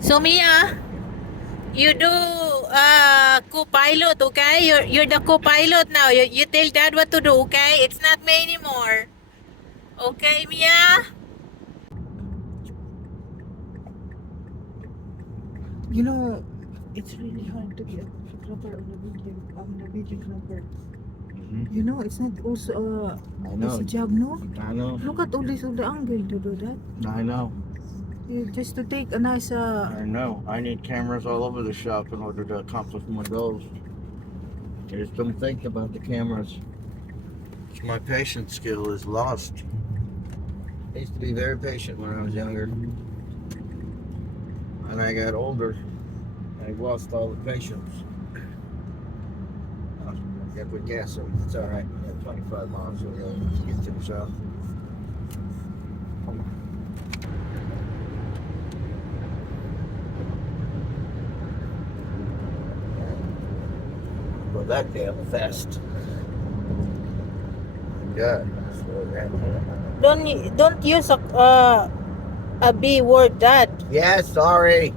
So Mia, you do co-pilot, okay? You're the co-pilot now. You tell dad what to do, okay? It's not me anymore. Okay, Mia? You know, it's really hard to get a photographer on the videographer. You know, it's not also I it's know. a job, no? I know. Look at all the angle to do that. I know. Just to take a nice I know. I need cameras all over the shop in order to accomplish my goals. I just don't think about the cameras. My patience skill is lost. I used to be very patient when I was younger. And I got older. I lost all the patience. I got to put gas in. It's all right. I got 25 miles to get to the shop. Well, that damn fast. Yeah. Don't use a B word, dad. Yeah, sorry.